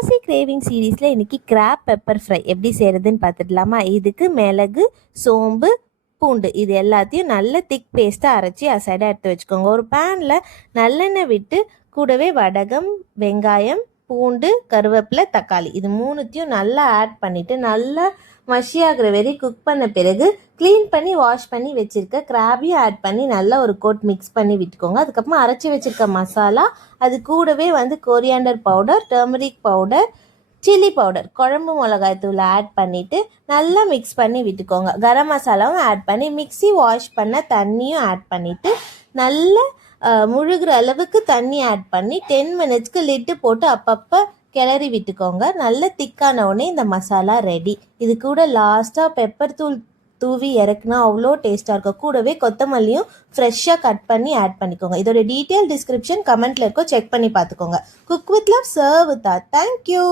Kashi craving சீரீஸில் இன்றைக்கி graph pepper fry எப்படி செய்கிறதுன்னு பார்த்துடலாமா. இதுக்கு மிளகு, சோம்பு, பூண்டு இது எல்லாத்தையும் நல்ல திக் பேஸ்ட்டாக அரைச்சி அசைடாக எடுத்து வச்சுக்கோங்க. ஒரு பேனில் நல்லெண்ணெய் விட்டு கூடவே வடகம், வெங்காயம், பூண்டு, கருவேப்பிலை, தக்காளி இது மூணுத்தையும் நல்லா ஆட் பண்ணிவிட்டு நல்லா மஷியாகிற வரை குக் பண்ண பிறகு க்ளீன் பண்ணி வாஷ் பண்ணி வச்சுருக்க கிராபையும் ஆட் பண்ணி நல்லா ஒரு கோட் மிக்ஸ் பண்ணி விட்டுக்கோங்க. அதுக்கப்புறமா அரைச்சி வச்சுருக்க மசாலா, அது கூடவே coriander powder, turmeric powder, chilli powder, குழம்பு மிளகாய் தூள் ஆட் பண்ணிவிட்டு நல்லா மிக்ஸ் பண்ணி விட்டுக்கோங்க. கரம் மசாலாவும் ஆட் பண்ணி மிக்ஸி வாஷ் பண்ண தண்ணியும் ஆட் பண்ணிவிட்டு நல்லா முழுகிற அளவுக்கு தண்ணி ஆட் பண்ணி 10 மினிட்ஸ்க்கு லிட்டு போட்டு அப்பப்போ கிளறி விட்டுக்கோங்க. நல்ல திக்கான உடனே இந்த மசாலா ரெடி. இது கூட லாஸ்ட்டாக பெப்பர் தூள் தூவி இறக்குனா அவ்வளோ டேஸ்ட்டாக இருக்கும். கூடவே கொத்தமல்லியும் ஃப்ரெஷ்ஷாக கட் பண்ணி ஆட் பண்ணிக்கோங்க. இதோட டீட்டெயில் டிஸ்கிரிப்ஷன் கமெண்ட்டில் இருக்கோ, செக் பண்ணி பார்த்துக்கோங்க. Cook with love, serve with R. Thank you.